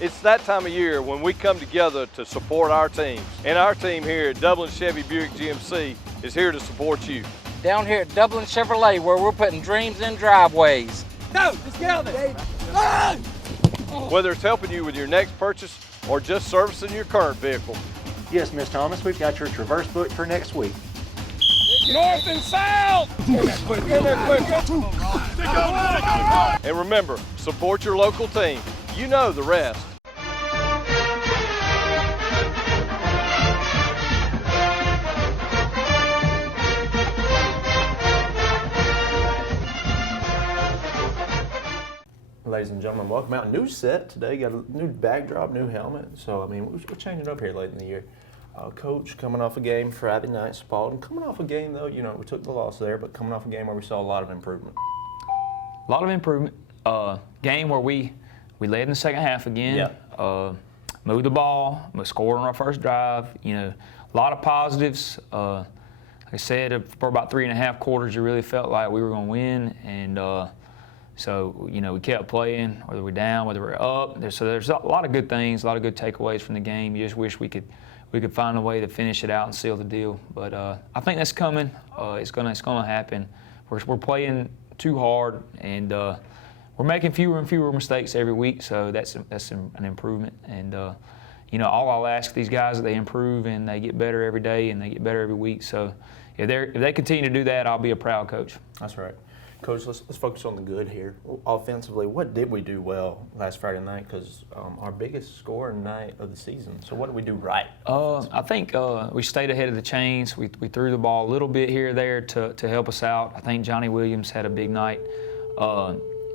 It's that time of year when we come together to support our teams. And our team here at Dublin Chevy Buick GMC is here to support you. Down here at Dublin Chevrolet, where we're putting dreams in driveways. Go, let's get on there. Whether it's helping you with your next purchase or just servicing your current vehicle. Yes, Miss Thomas, we've got your Traverse booked for next week. North and south! Get there quick. And remember, support your local team. You know the rest. Ladies and gentlemen, welcome out. New set today. Got a new backdrop, new helmet. So, I mean, we're changing up here late in the year. Coach coming off a game Friday night, Spalding. Coming off a game, though, you know, we took the loss there, but coming off a game where we saw a lot of improvement. A lot of improvement. Game where we led in the second half again. Yeah. Moved the ball, scored on our first drive. You know, a lot of positives. Like I said, for about 3.5 quarters, you really felt like we were going to win. And so, you know, we kept playing, whether we're down, whether we're up. So there's a lot of good things, a lot of good takeaways from the game. You just wish we could find a way to finish it out and seal the deal. But I think that's coming. It's gonna happen. We're playing too hard, and we're making fewer and fewer mistakes every week. So that's an improvement. And you know, all I'll ask these guys is that they improve and they get better every day and they get better every week. So if they continue to do that, I'll be a proud coach. That's right. Coach, let's focus on the good here. Offensively, what did we do well last Friday night? Because our biggest scoring night of the season. So what did we do right? I think we stayed ahead of the chains. We threw the ball a little bit here or there to help us out. I think Johnny Williams had a big night.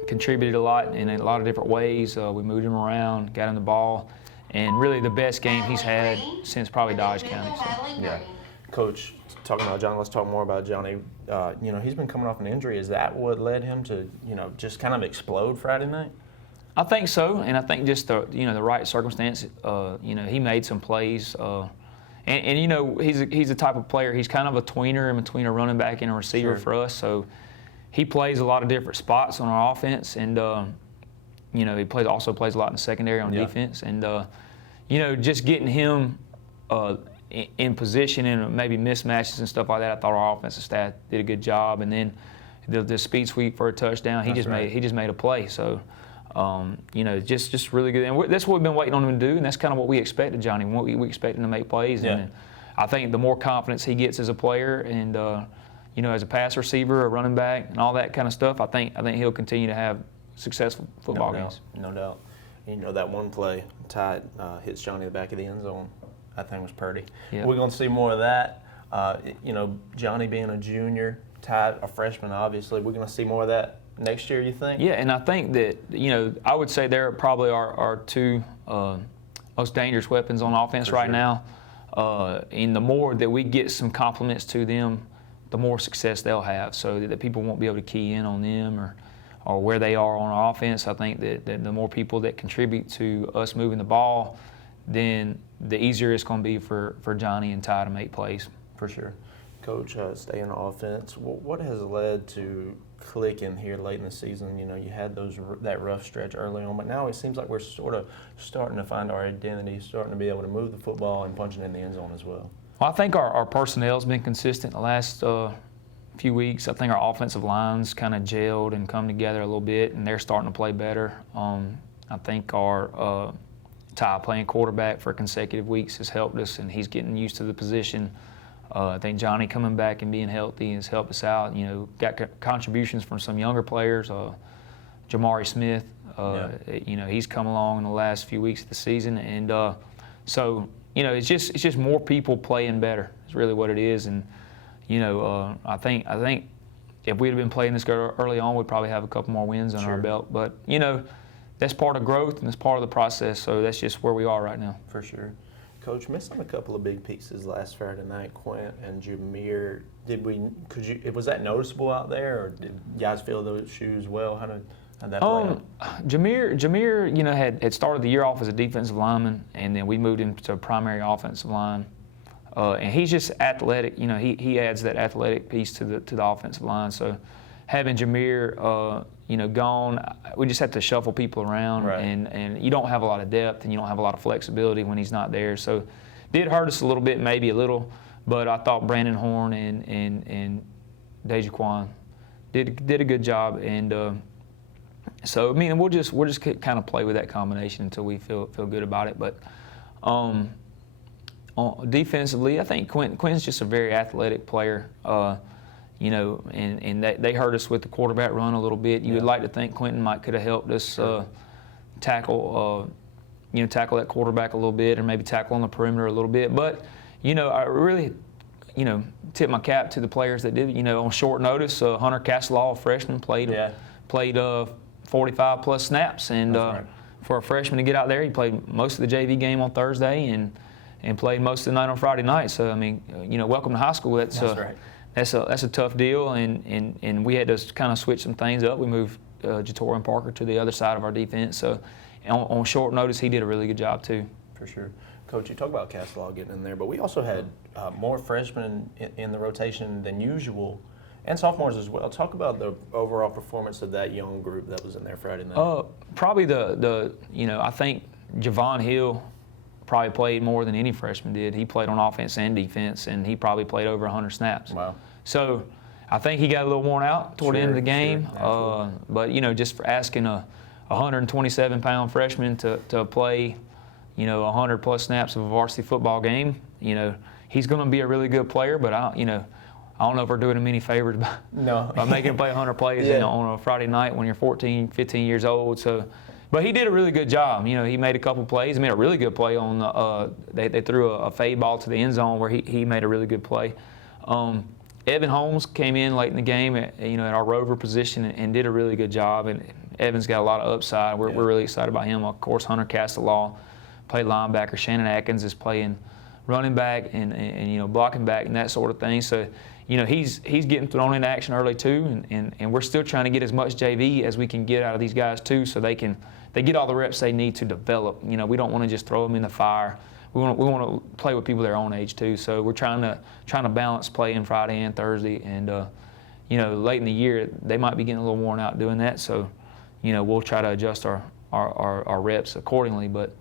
Contributed a lot in a lot of different ways. We moved him around, got him the ball, and really the best game he's had since probably Dodge County. So. Yeah. Coach, talking about Johnny, let's talk more about Johnny. You know, he's been coming off an injury. Is that what led him to, you know, just kind of explode Friday night? I think so, and I think just the right circumstance. You know, he made some plays, and you know, he's the type of player. He's kind of a tweener in between a running back and a receiver for us. So he plays a lot of different spots on our offense, and you know, he also plays a lot in the secondary on defense, and you know, just getting him in position and maybe mismatches and stuff like that. I thought our offensive staff did a good job, and then the speed sweep for a touchdown. He just made a play. So you know, just really good. And that's what we've been waiting on him to do, and that's kind of what we expected, Johnny. We expect him to make plays, and I think the more confidence he gets as a player, and you know, as a pass receiver, a running back, and all that kind of stuff, I think he'll continue to have successful football games. No doubt. You know, that one play, Ty hits Johnny in the back of the end zone. That thing was pretty. Yep. We're going to see more of that. You know, Johnny being a junior, Ty a freshman, obviously. We're going to see more of that next year, you think? Yeah, and I think that, you know, I would say they're probably our two most dangerous weapons on offense right now. And the more that we get some compliments to them, the more success they'll have, so that people won't be able to key in on them or where they are on our offense. I think that the more people that contribute to us moving the ball, then the easier it's going to be for Johnny and Ty to make plays. For sure. Coach, staying on offense, what has led to clicking here late in the season? You know, you had that rough stretch early on, but now it seems like we're sort of starting to find our identity, starting to be able to move the football and punch it in the end zone as well. Well, I think our personnel's been consistent the last few weeks. I think our offensive line's kind of gelled and come together a little bit, and they're starting to play better. I think our Ty playing quarterback for consecutive weeks has helped us, and he's getting used to the position. I think Johnny coming back and being healthy has helped us out. You know, got contributions from some younger players. Jamari Smith, you know, he's come along in the last few weeks of the season, and so you know, it's just more people playing better. It's really what it is, and you know, I think if we'd have been playing this early on, we'd probably have a couple more wins on our belt. But you know, that's part of growth and that's part of the process. So that's just where we are right now. For sure. Coach, missing a couple of big pieces last Friday night, Quint and Jameer. Was that noticeable out there, or did you guys fill those shoes well? How'd that play out? Jameer, you know, had started the year off as a defensive lineman, and then we moved him to a primary offensive line. And he's just athletic. You know, he adds that athletic piece to the offensive line. So having Jameer, gone. We just have to shuffle people around, Right. and you don't have a lot of depth, and you don't have a lot of flexibility when he's not there. So, did hurt us a little bit, maybe a little, but I thought Brandon Horn and Dejaquan did a good job, and so I mean we'll just kind of play with that combination until we feel good about it. But defensively, I think Quentin's just a very athletic player. And they hurt us with the quarterback run a little bit. You would like to think Quentin could have helped us tackle that quarterback a little bit, or maybe tackle on the perimeter a little bit. But I really, tip my cap to the players that did. On short notice, Hunter Castelaw, a freshman, played 45 plus snaps, and right. For a freshman to get out there, he played most of the JV game on Thursday and played most of the night on Friday night. So I mean, welcome to high school. That's right. That's a tough deal, and we had to kind of switch some things up. We moved Jatorian Parker to the other side of our defense. So on short notice, he did a really good job too. For sure. Coach, you talk about Castelaw getting in there, but we also had more freshmen in the rotation than usual, and sophomores as well. Talk about the overall performance of that young group that was in there Friday night. Probably I think Javon Hill probably played more than any freshman did. He played on offense and defense, and he probably played over 100 snaps. Wow. So I think he got a little worn out toward the end of the game. Sure, but, just for asking a 127-pound freshman to play, 100-plus snaps of a varsity football game, he's going to be a really good player, but I don't know if we're doing him any favors by making him play 100 plays on a Friday night when you're 14, 15 years old. So. But he did a really good job. He made a couple plays. He made a really good play on they threw a fade ball to the end zone where he made a really good play. Evan Holmes came in late in the game at our rover position and did a really good job. And Evan's got a lot of upside. We're really excited about him. Of course, Hunter Castelaw played linebacker. Shannon Atkins is playing running back and blocking back and that sort of thing. So he's getting thrown into action early too, and we're still trying to get as much JV as we can get out of these guys too, so they get all the reps they need to develop. We don't want to just throw them in the fire. We want to play with people their own age too. So we're trying to balance playing Friday and Thursday, and late in the year they might be getting a little worn out doing that. So we'll try to adjust our reps accordingly. But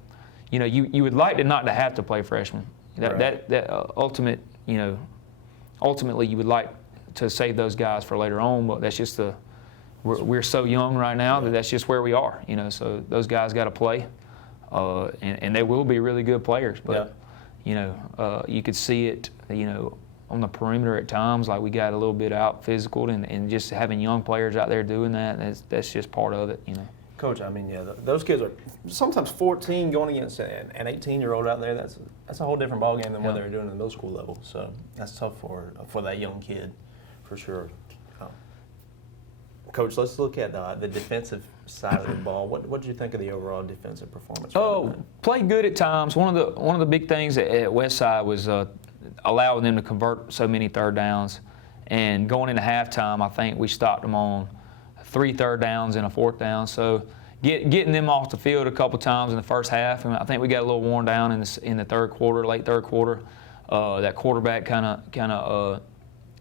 you would like to not to have to play freshmen. Ultimately you would like to save those guys for later on, but that's just we're so young right now that that's just where we are, so those guys got to play, and they will be really good players, but you could see it, on the perimeter at times, like we got a little bit out physical, and just having young players out there doing that's just part of it, Coach, I mean, those kids are sometimes 14 going against an 18-year-old out there. That's a whole different ballgame than what they were doing at the middle school level. So that's tough for that young kid, for sure. Coach, let's look at the defensive side of the ball. What did you think of the overall defensive performance? Played good at times. One of the big things at Westside was allowing them to convert so many third downs. And going into halftime, I think we stopped them on 3 third downs and a 4th down. So getting them off the field a couple times in the first half, and I think we got a little worn down in the third quarter, late third quarter. That quarterback kind of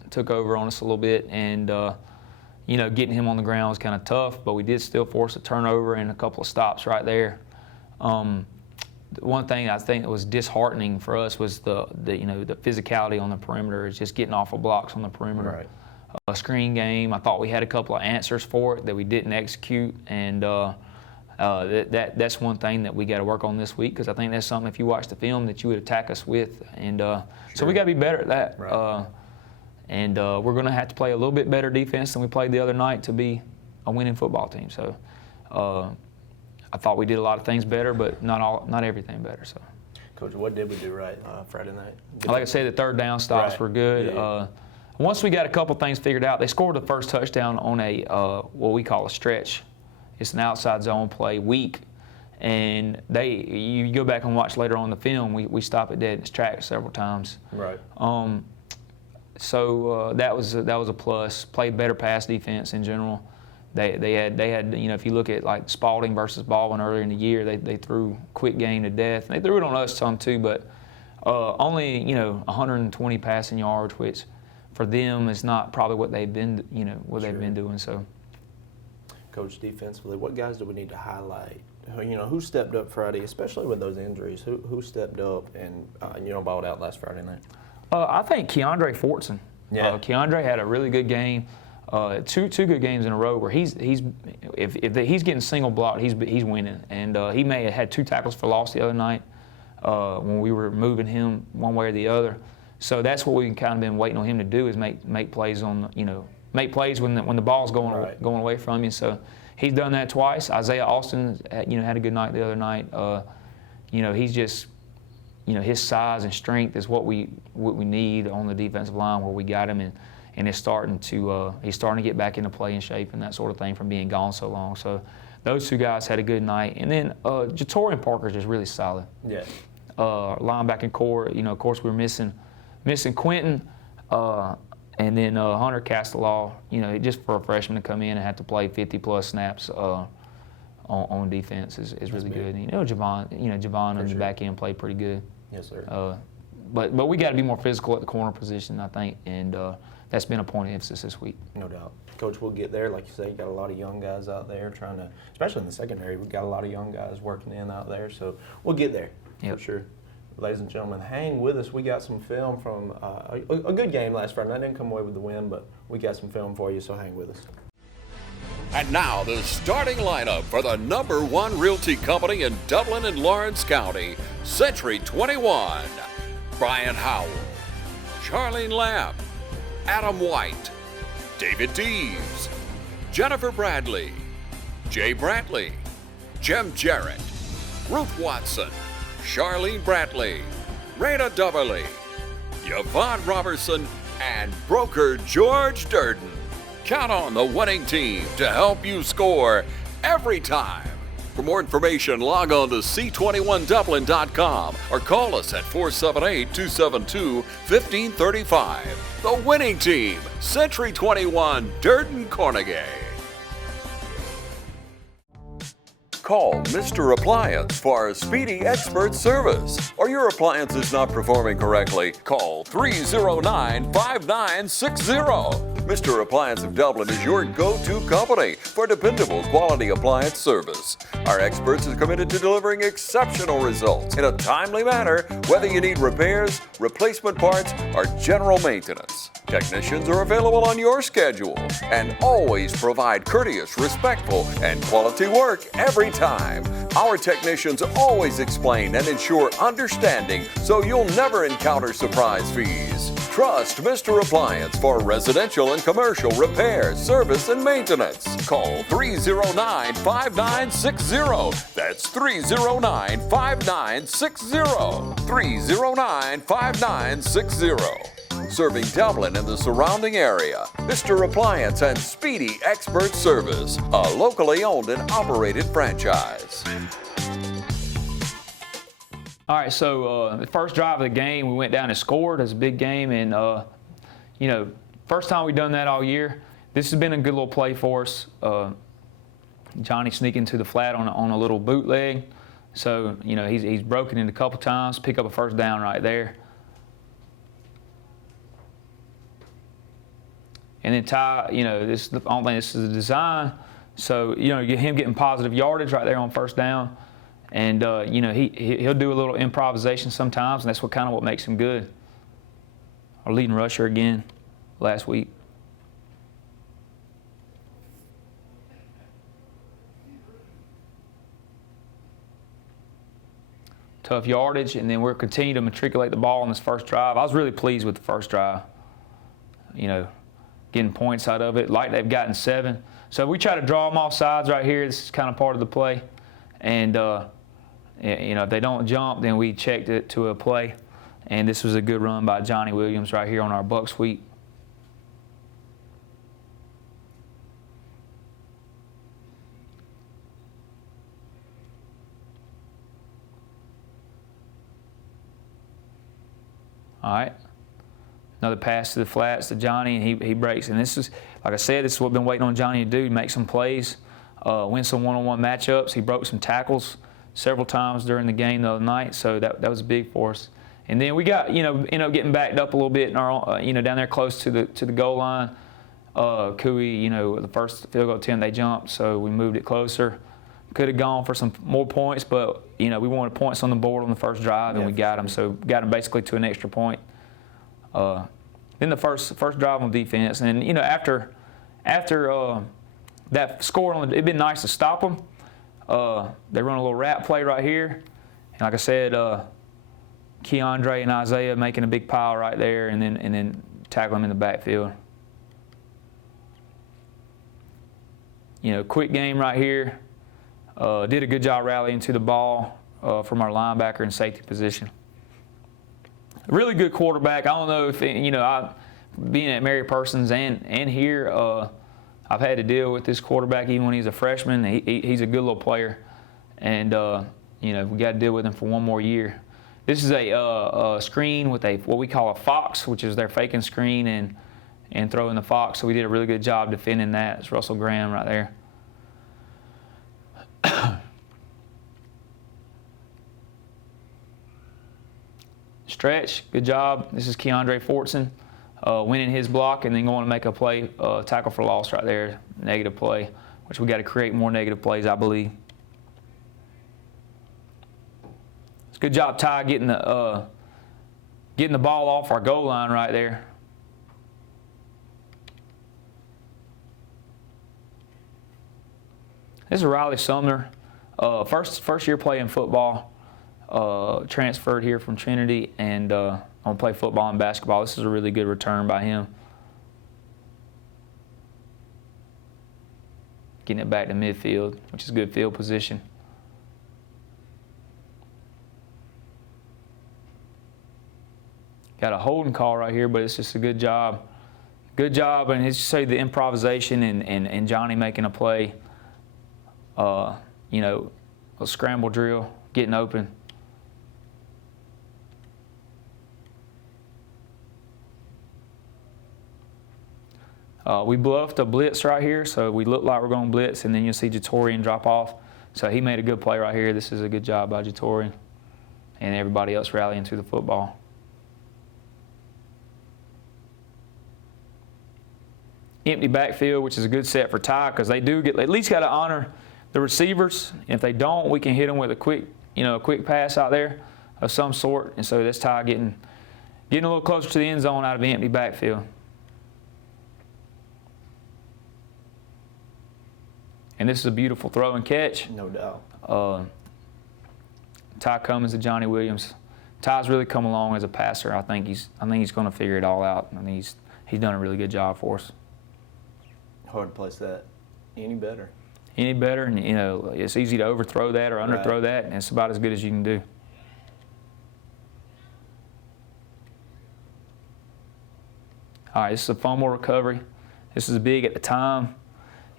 took over on us a little bit, and getting him on the ground was kind of tough, but we did still force a turnover and a couple of stops right there. One thing I think that was disheartening for us was the physicality on the perimeter, is just getting off of blocks on the perimeter. Right. A screen game, I thought we had a couple of answers for it that we didn't execute, and that's one thing that we got to work on this week, because I think that's something, if you watch the film, that you would attack us with, and so we got to be better at that. Right. We're going to have to play a little bit better defense than we played the other night to be a winning football team. So I thought we did a lot of things better, but not everything better. So, Coach, what did we do right Friday night? Like I said, the third down stops were good. Yeah. Once we got a couple things figured out, they scored the first touchdown on a what we call a stretch. It's an outside zone play, weak, and you go back and watch later on the film. We stop it dead in its tracks several times. Right. So that was a plus. Played better pass defense in general. They had if you look at like Spalding versus Baldwin earlier in the year, they threw quick game to death. And they threw it on us some too, but only 120 passing yards, which for them is not probably what they've been been doing. So, Coach, defensively, what guys do we need to highlight? Who stepped up Friday, especially with those injuries? Who stepped up and balled out last Friday night? I think Keandre Fortson. Yeah. Keandre had a really good game. Two good games in a row where if he's getting single blocked, he's winning. And he may have had 2 tackles for loss the other night when we were moving him one way or the other. So that's what we've kind of been waiting on him to do, is make plays make plays when the ball's going away from you. So he's done that twice. Isaiah Austin, had a good night the other night. He's just, his size and strength is what we need on the defensive line, where we got him, and he's starting to get back into play and shape and that sort of thing from being gone so long. So those 2 guys had a good night. And then Jatorian Parker's just really solid. Yeah. Linebacking core, of course we're missing Quentin, and then Hunter Castellaw, just for a freshman to come in and have to play 50+ snaps on defense is really good. And, Javon on the back end played pretty good. Yes, sir. But we got to be more physical at the corner position, I think, and that's been a point of emphasis this week. No doubt. Coach, we'll get there. Like you say, you got a lot of young guys out there trying to, especially in the secondary, we've got a lot of young guys working in out there, so we'll get there for sure. Ladies and gentlemen, hang with us. We got some film from a good game last Friday. I didn't come away with the win, but we got some film for you, so hang with us. And now the starting lineup for the #1 realty company in Dublin and Lawrence County, Century 21. Brian Howell, Charlene Lamb, Adam White, David Deves, Jennifer Bradley, Jay Brantley, Jem Jarrett, Ruth Watson, Charlene Brantley, Raina Dubberly, Yvonne Robertson, and broker George Durden. Count on the winning team to help you score every time. For more information, log on to c21dublin.com or call us at 478-272-1535. The winning team, Century 21, Durden Carnegie. Call Mr. Appliance for a speedy expert service. Or your appliance is not performing correctly, call 309-5960. Mr. Appliance of Dublin is your go-to company for dependable quality appliance service. Our experts are committed to delivering exceptional results in a timely manner, whether you need repairs, replacement parts, or general maintenance. Technicians are available on your schedule and always provide courteous, respectful, and quality work every time. Our technicians always explain and ensure understanding so you'll never encounter surprise fees. Trust Mr. Appliance for residential and commercial repair, service, and maintenance. Call 309-5960. That's 309-5960. 309-5960. Serving Dublin and the surrounding area. Mr. Appliance and Speedy Expert Service, a locally owned and operated franchise. All right, so the first drive of the game, we went down and scored. It was a big game, and first time we've done that all year. This has been a good little play for us. Johnny sneaking to the flat on a little bootleg. So he's broken it a couple times, pick up a first down right there. And then Ty, I don't think this is a design. So, get him getting positive yardage right there on first down. And, he'll do a little improvisation sometimes, and that's what makes him good. Our leading rusher again last week. Tough yardage, and then we'll continue to matriculate the ball on this first drive. I was really pleased with the first drive. Getting points out of it, like they've gotten 7. So we try to draw them off sides right here. This is kind of part of the play. And, if they don't jump, then we checked it to a play. And this was a good run by Johnny Williams right here on our buck sweep. All right. Another pass to the flats to Johnny, and he breaks. And this is, like I said, this is what we've been waiting on Johnny to do, make some plays, win some one-on-one matchups. He broke some tackles several times during the game the other night, so that was big for us. And then we got, getting backed up a little bit in our, down there close to the goal line. Cooey, you know, the first field goal attempt they jumped, so we moved it closer. Could have gone for some more points, but you know, we wanted points on the board on the first drive, and we got them. So got them basically to an extra point. Then the first drive on defense, and you know, after that score, it'd been nice to stop them. They run a little rat play right here, and like I said, Keandre and Isaiah making a big pile right there, and then tackle them in the backfield. You know, quick game right here. Did a good job rallying to the ball from our linebacker in safety position. Really good quarterback. I don't know if, you know, being at Mary Persons and here, I've had to deal with this quarterback even when he's a freshman. He's a good little player, and you know, we got to deal with him for one more year. This is a screen with what we call a fox, which is their faking screen and throwing the fox. So we did a really good job defending that. It's Russell Graham right there. Stretch, good job. This is Keandre Fortson winning his block and then going to make a play, tackle for loss right there, negative play, which we got to create more negative plays, I believe. It's a good job, Ty, getting the ball off our goal line right there. This is Riley Sumner, first year playing football. Transferred here from Trinity, and I'm going to play football and basketball. This is a really good return by him. Getting it back to midfield, which is good field position. Got a holding call right here, but it's just a good job. Good job, and it's just say the improvisation and Johnny making a play. You know, a scramble drill, getting open. We bluffed a blitz right here, so we look like we're going to blitz, and then you'll see Jatorian drop off. So he made a good play right here. This is a good job by Jatorian and everybody else rallying to the football. Empty backfield, which is a good set for Ty, because they do at least got to honor the receivers. If they don't, we can hit them with a quick pass out there of some sort. And so that's Ty getting a little closer to the end zone out of the empty backfield. And this is a beautiful throw and catch. No doubt. Ty Cummins and Johnny Williams. Ty's really come along as a passer. I think he's going to figure it all out. I mean, he's done a really good job for us. Hard to place that any better. Any better, and you know, it's easy to overthrow that or underthrow that, and it's about as good as you can do. All right, this is a fumble recovery. This is big at the time.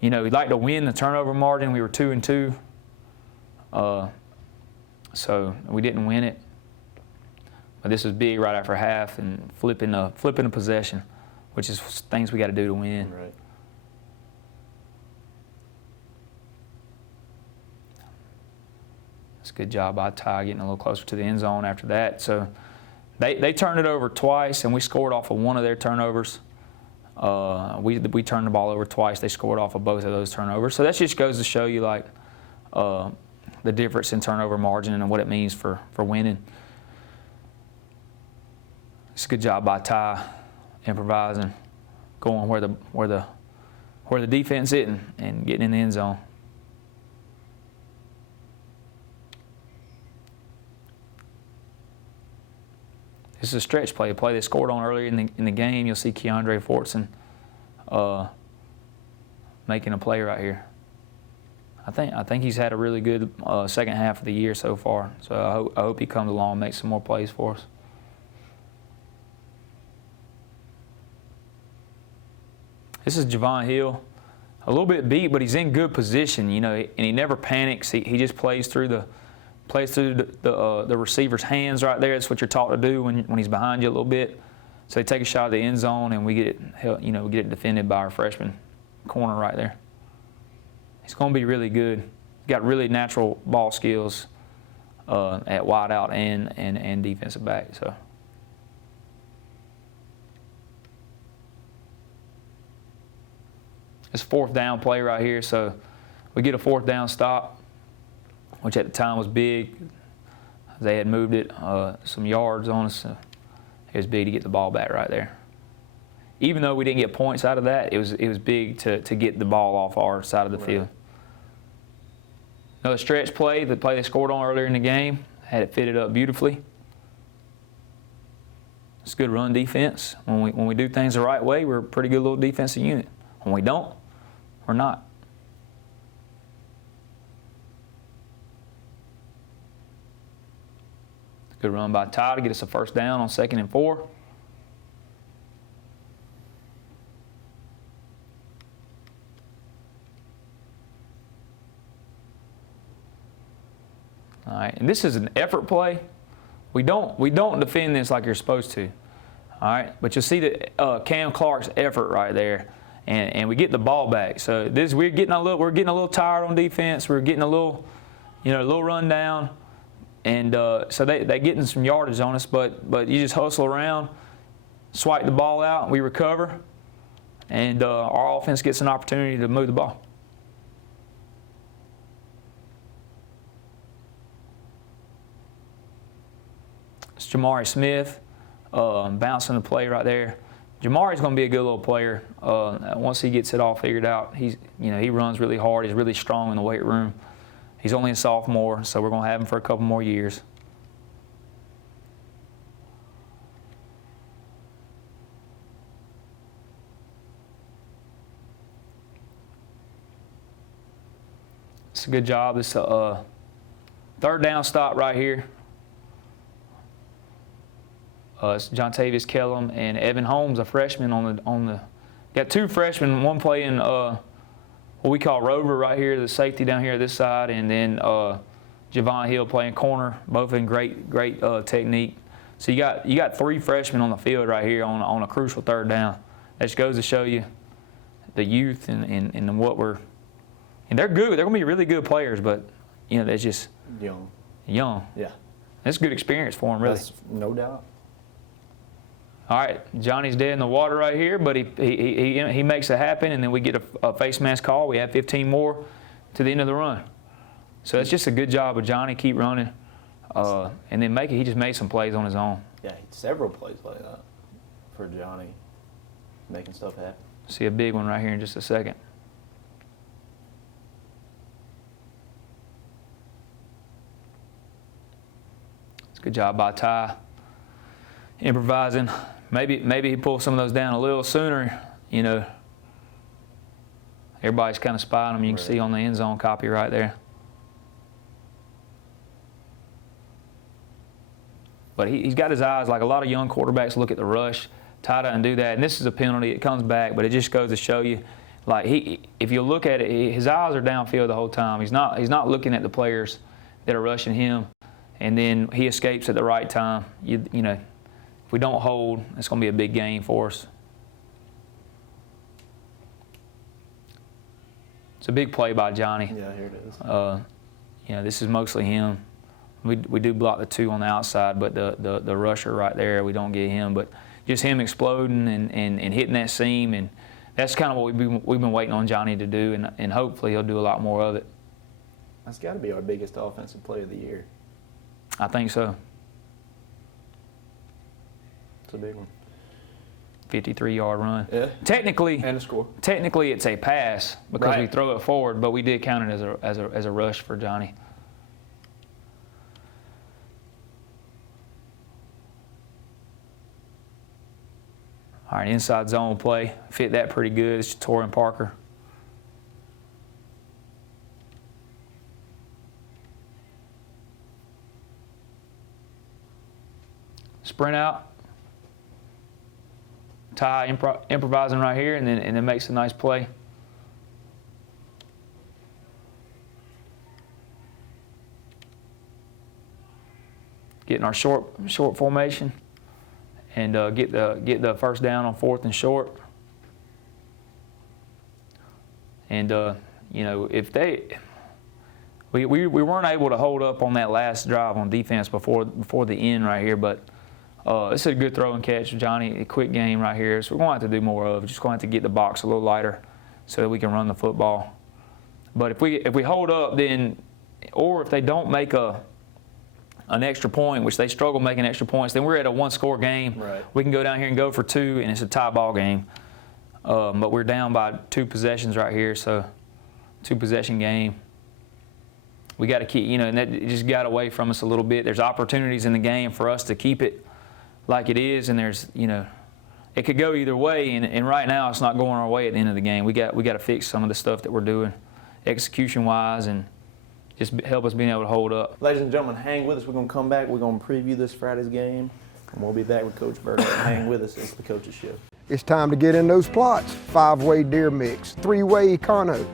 You know, we'd like to win the turnover margin. We were 2-2, so we didn't win it. But this is big right after half and flipping a possession, which is things we got to do to win. Right. It's a good job by Ty getting a little closer to the end zone after that. So they turned it over twice, and we scored off of one of their turnovers. We turned the ball over twice. They scored off of both of those turnovers. So that just goes to show you like the difference in turnover margin and what it means for winning. It's a good job by Ty, improvising, going where the defense is and getting in the end zone. This is a stretch play, a play they scored on earlier in the game. You'll see Keandre Fortson making a play right here. I think he's had a really good second half of the year so far. So I hope he comes along and makes some more plays for us. This is Javon Hill, a little bit beat, but he's in good position, you know, and he never panics. He just plays through the receiver's hands right there. That's what you're taught to do when he's behind you a little bit. So they take a shot at the end zone, and we get it defended by our freshman corner right there. He's going to be really good. He's got really natural ball skills at wideout and defensive back. So. It's a 4th down play right here, so we get a 4th down stop, which at the time was big. They had moved it some yards on us. So it was big to get the ball back right there. Even though we didn't get points out of that, it was big to get the ball off our side of the field. Another stretch play, the play they scored on earlier in the game, had it fitted up beautifully. It's good run defense. When we do things the right way, we're a pretty good little defensive unit. When we don't, we're not. Good run by Ty to get us a 1st down on 2nd and 4. All right, and this is an effort play. We don't defend this like you're supposed to. All right, but you'll see the Cam Clark's effort right there, and we get the ball back. So we're getting a little tired on defense. We're getting a little run down, and so they getting some yardage on us. But you just hustle around, swipe the ball out, we recover, and our offense gets an opportunity to move the ball. It's Jamari Smith bouncing the play right there. Jamari's going to be a good little player once he gets it all figured out. He runs really hard. He's really strong in the weight room. He's only a sophomore, so we're going to have him for a couple more years. It's a good job. This 3rd down stop right here. It's John Tavius Kellum and Evan Holmes, a freshman on the. Got 2 freshmen, one playing what we call rover right here, the safety down here this side, and then Javon Hill playing corner, both in great technique. So you got 3 freshmen on the field right here on a crucial 3rd down. That just goes to show you the youth and what we're. And they're good. They're going to be really good players, but they're just Young. Yeah. That's good experience for them, really. That's no doubt. All right, Johnny's dead in the water right here, but he makes it happen, and then we get a face mask call. We have 15 more to the end of the run. So it's just a good job of Johnny. Keep running, and then he just made some plays on his own. Yeah, several plays like that for Johnny, making stuff happen. See a big one right here in just a second. It's a good job by Ty, improvising. Maybe he pulls some of those down a little sooner. Everybody's kind of spying him. You can see on the end zone copy right there. But he's got his eyes, like a lot of young quarterbacks look at the rush. Ty doesn't do that, and this is a penalty. It comes back, but it just goes to show you, like if you look at it, his eyes are downfield the whole time. He's not looking at the players that are rushing him, and then he escapes at the right time. If we don't hold, it's going to be a big gain for us. It's a big play by Johnny. Yeah, here it is. This is mostly him. We do block the 2 on the outside, but the rusher right there, we don't get him. But just him exploding and hitting that seam, and that's kind of what we've been waiting on Johnny to do, and hopefully he'll do a lot more of it. That's got to be our biggest offensive play of the year. I think so. It's a big one. 53-yard run. Yeah. Technically, and a score. Technically, it's a pass because Right. we throw it forward, but we did count it as a rush for Johnny. All right, inside zone play. Fit that pretty good. It's Torian Parker. Sprint out. Ty improvising right here, and then makes a nice play. Getting our short formation, and get the 1st down on 4th and short. And if we weren't able to hold up on that last drive on defense before the end right here, but. This is a good throw and catch, Johnny. A quick game right here. So we're going to have to do more of. Just going to have to get the box a little lighter so that we can run the football. But if we hold up, then, or if they don't make an extra point, which they struggle making extra points, then we're at a one-score game. Right. We can go down here and go for 2, and it's a tie ball game. But we're down by 2 possessions right here, so 2-possession game. We got to keep, and that just got away from us a little bit. There's opportunities in the game for us to keep it like it is, and there's, it could go either way, and right now it's not going our way at the end of the game. We got to fix some of the stuff that we're doing execution-wise and just help us being able to hold up. Ladies and gentlemen, hang with us. We're going to come back. We're going to preview this Friday's game, and we'll be back with Coach Burke. Hang with us. It's the Coach's Show. It's time to get in those plots. 5-way deer mix, 3-way econo,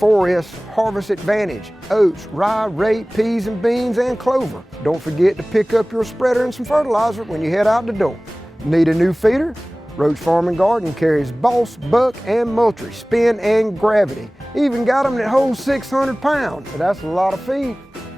4S Harvest Advantage, oats, rye, rape, peas and beans, and clover. Don't forget to pick up your spreader and some fertilizer when you head out the door. Need a new feeder? Roach Farm and Garden carries Boss, Buck, and Moultrie, Spin, and Gravity. Even got them that hold 600 pounds. That's a lot of feed.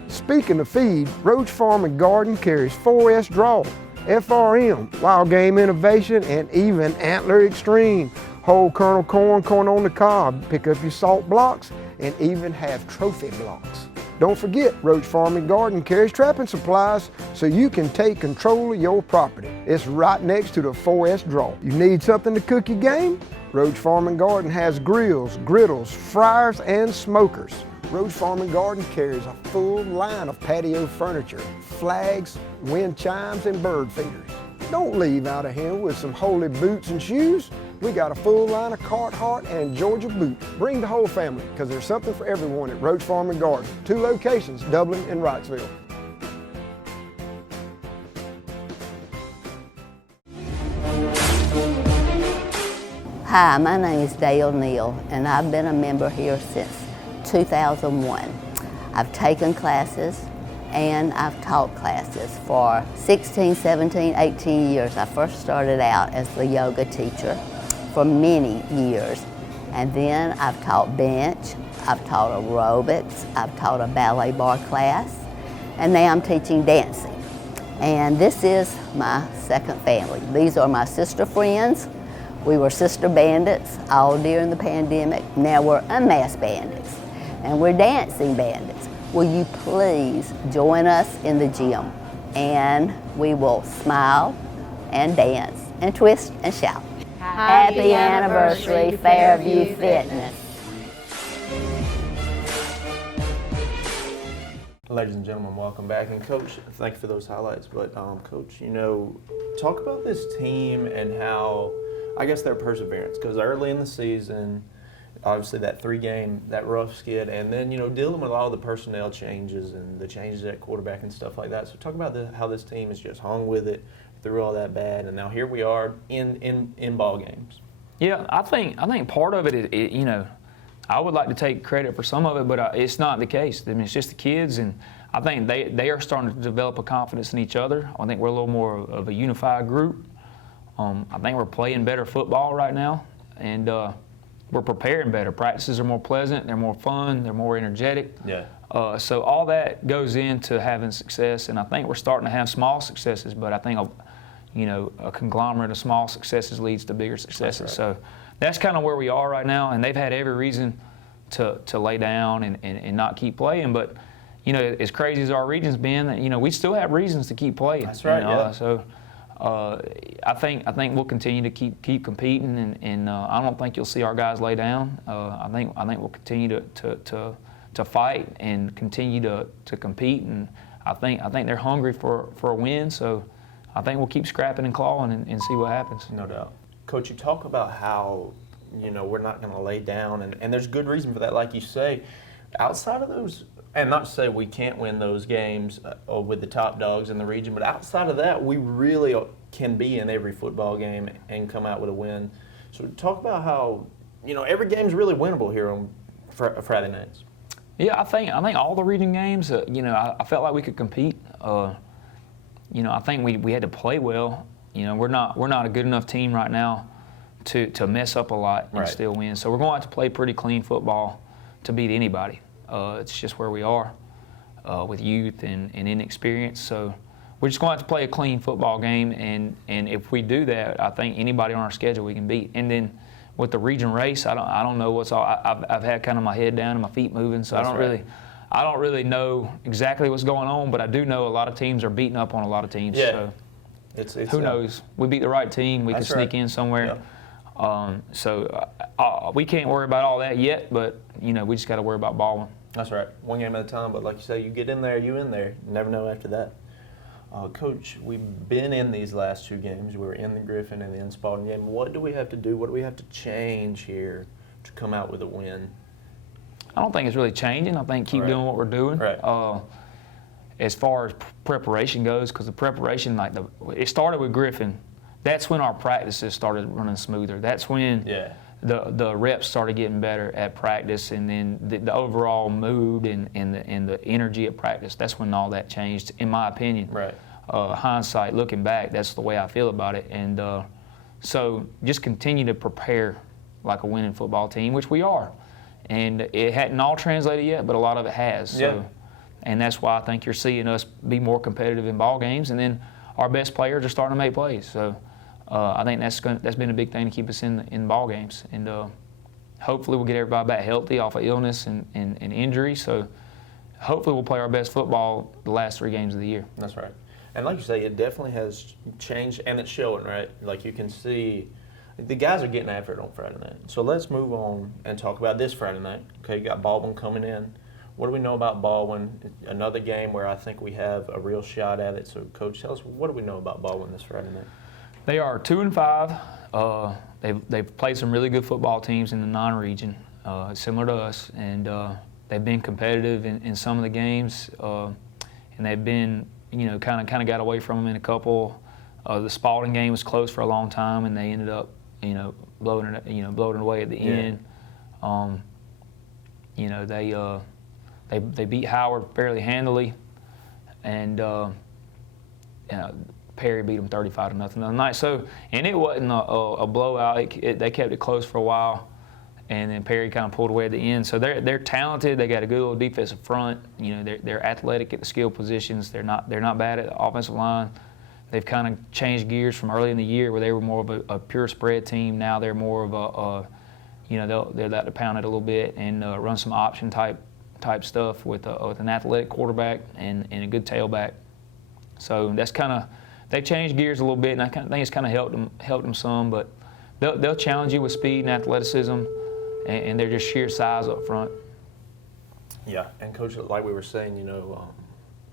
Speaking of feed, Roach Farm and Garden carries 4S Draw, FRM, Wild Game Innovation, and even Antler Extreme. Whole kernel corn, corn on the cob. Pick up your salt blocks and even have trophy blocks. Don't forget, Roach Farm and Garden carries trapping supplies so you can take control of your property. It's right next to the 4S Draw. You need something to cook your game? Roach Farm and Garden has grills, griddles, fryers, and smokers. Roach Farm and Garden carries a full line of patio furniture, flags, wind chimes, and bird feeders. Don't leave out of here with some holy boots and shoes. We got a full line of Carhartt and Georgia boots. Bring the whole family, because there's something for everyone at Roach Farm and Garden. 2 locations, Dublin and Wrightsville. Hi, my name is Dale Neal, and I've been a member here since 2001. I've taken classes and I've taught classes for 16, 17, 18 years. I first started out as the yoga teacher for many years, and then I've taught bench, I've taught aerobics, I've taught a ballet bar class, and now I'm teaching dancing. And this is my second family. These are my sister friends. We were sister bandits all during the pandemic. Now we're unmasked bandits, and we're dancing bandits. Will you please join us in the gym, and we will smile and dance and twist and shout. Happy anniversary, Fairview Fitness. Ladies and gentlemen, welcome back. And Coach, thank you for those highlights. But Coach, talk about this team and how, I guess, their perseverance. Because early in the season, obviously that 3-game, that rough skid, and then, dealing with all the personnel changes and the changes at quarterback and stuff like that. So talk about how this team has just hung with it through all that bad, and now here we are in ball games. Yeah, I think part of it is, I would like to take credit for some of it, but it's not the case. I mean, it's just the kids, and I think they are starting to develop a confidence in each other. I think we're a little more of a unified group. I think we're playing better football right now, and we're preparing better. Practices are more pleasant, they're more fun, they're more energetic. Yeah. So all that goes into having success, and I think we're starting to have small successes, but I think a conglomerate of small successes leads to bigger successes. Right. So that's kind of where we are right now, and they've had every reason to lay down and not keep playing. But, as crazy as our region's been, we still have reasons to keep playing. That's right, yeah. So I think we'll continue to keep competing, and I don't think you'll see our guys lay down. I think we'll continue to fight and continue to compete, and I think they're hungry for a win. So I think we'll keep scrapping and clawing and see what happens. No doubt. Coach, you talk about how, we're not going to lay down, and there's good reason for that, like you say. Outside of those, and not to say we can't win those games with the top dogs in the region, but outside of that, we really can be in every football game and come out with a win. So talk about how, every game's really winnable here on Friday nights. Yeah, I think all the region games, I felt like we could compete. I think we had to play well. We're not a good enough team right now to mess up a lot and still win. So we're going to have to play pretty clean football to beat anybody. It's just where we are with youth and inexperience. So we're just going to have to play a clean football game, and if we do that, I think anybody on our schedule we can beat. And then with the region race, I don't know what's all. I've had kind of my head down and my feet moving, so I don't really know exactly what's going on. But I do know a lot of teams are beating up on a lot of teams. Yeah. So It's who knows? We beat the right team. We can sneak in somewhere. Yeah. So we can't worry about all that yet, but we just got to worry about Baldwin. That's right. One game at a time, but like you say, you get in there, you in there. You never know after that. Coach, we've been in these last 2 games. We were in the Griffin and the Spalding game. What do we have to do? What do we have to change here to come out with a win? I don't think it's really changing. I think keep doing what we're doing. Right. As far as preparation goes, because the preparation, it started with Griffin. That's when our practices started running smoother. That's when the reps started getting better at practice, and then the overall mood and the energy at practice. That's when all that changed, in my opinion. Right. Hindsight, looking back, that's the way I feel about it. And so just continue to prepare like a winning football team, which we are. And it hadn't all translated yet, but a lot of it has. So, and that's why I think you're seeing us be more competitive in ball games. And then our best players are starting to make plays. So I think that's been a big thing to keep us in ball games. And hopefully we'll get everybody back healthy off of illness and injury. So hopefully we'll play our best football the last 3 games of the year. That's right. And like you say, it definitely has changed, and it's showing, right? Like you can see the guys are getting after it on Friday night. So let's move on and talk about this Friday night. Okay, you got Baldwin coming in. What do we know about Baldwin? Another game where I think we have a real shot at it. So, Coach, tell us, what do we know about Baldwin this Friday night? They are 2-5. They've played some really good football teams in the non-region, similar to us, and they've been competitive in some of the games, and they've been, kind of got away from them in a couple. The Spalding game was close for a long time, and they ended up, blowing it away at the end. They beat Howard fairly handily, and Perry beat them 35-0 the other night. So, and it wasn't a blowout. They kept it close for a while, and then Perry kind of pulled away at the end. So they're talented. They got a good little defensive front. They're athletic at the skill positions. They're not bad at the offensive line. They've kind of changed gears from early in the year where they were more of a pure spread team. Now they're more of they're like to pound it a little bit and run some option type stuff with an athletic quarterback and a good tailback. So that's kind of, they changed gears a little bit, and I think it's kind of helped them some. But they'll challenge you with speed and athleticism, and they're just sheer size up front. Yeah, and Coach, like we were saying,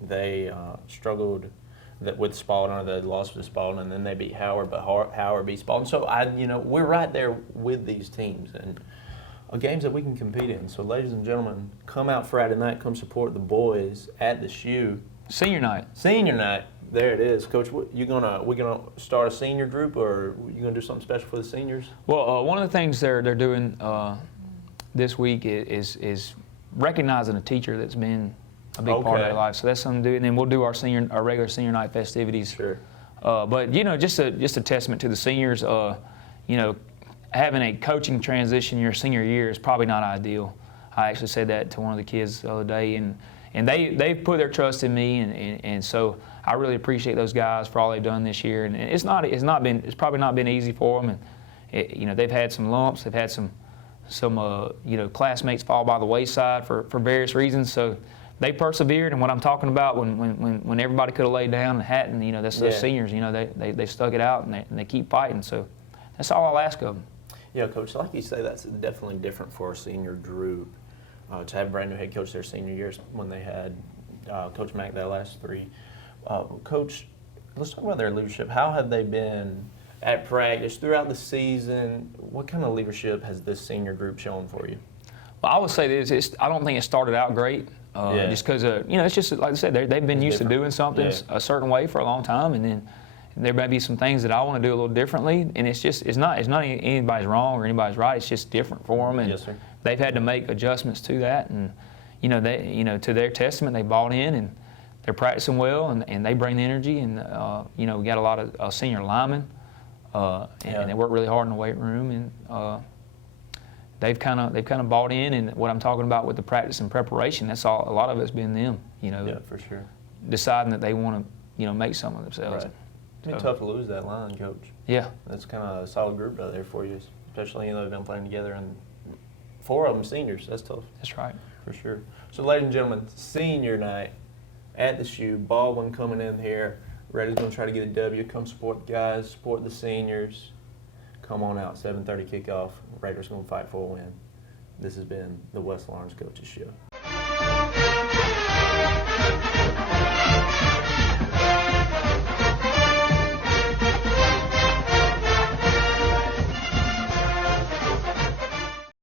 they struggled with Spalding, or they lost to Spalding, and then they beat Howard, but Howard beat Spalding. So we're right there with these teams and games that we can compete in. So, ladies and gentlemen, come out Friday night, come support the boys at the Shoe. Senior night. Senior night. There it is, Coach. We gonna start a senior group, or you gonna do something special for the seniors? Well, one of the things they're doing this week is recognizing a teacher that's been a big part of their life. So that's something to do, and then we'll do our regular senior night festivities. Sure. But just a testament to the seniors. Having a coaching transition your senior year is probably not ideal. I actually said that to one of the kids the other day, and they've put their trust in me, and so I really appreciate those guys for all they've done this year. And it's probably not been easy for them, and they've had some lumps, they've had some classmates fall by the wayside for various reasons. So they persevered, and what I'm talking about when everybody could have laid down and hadn't, that's those seniors. They stuck it out and they keep fighting. So that's all I'll ask of them. Yeah, Coach, like you say, that's definitely different for a senior group to have a brand new head coach their senior years when they had Coach Mack their last 3. Coach, let's talk about their leadership. How have they been at practice throughout the season? What kind of leadership has this senior group shown for you? Well, I would say this: I don't think it started out great. Just because it's just like I said, they've been used to doing something a certain way for a long time, and then there may be some things that I want to do a little differently, and it's not anybody's wrong or anybody's right. It's just different for them, and yes, sir. They've had to make adjustments to that, and to their testament, they bought in, and they're practicing well, and they bring the energy, and we got a lot of senior linemen, and they work really hard in the weight room, and they've kind of bought in, and what I'm talking about with the practice and preparation, that's all. A lot of it's been them, Yeah, for sure. Deciding that they want to, make something of themselves. Right. It's been tough to lose that line, Coach. Yeah. That's kind of a solid group out there for you, especially they've been playing together, and 4 of them seniors. That's tough. That's right. For sure. So, ladies and gentlemen, senior night at the Shoe. Baldwin coming in here. Reddy's going to try to get a W. Come support the guys, support the seniors. Come on out, 7:30 kickoff. Raiders going to fight for a win. This has been the West Lawrence Coaches Show.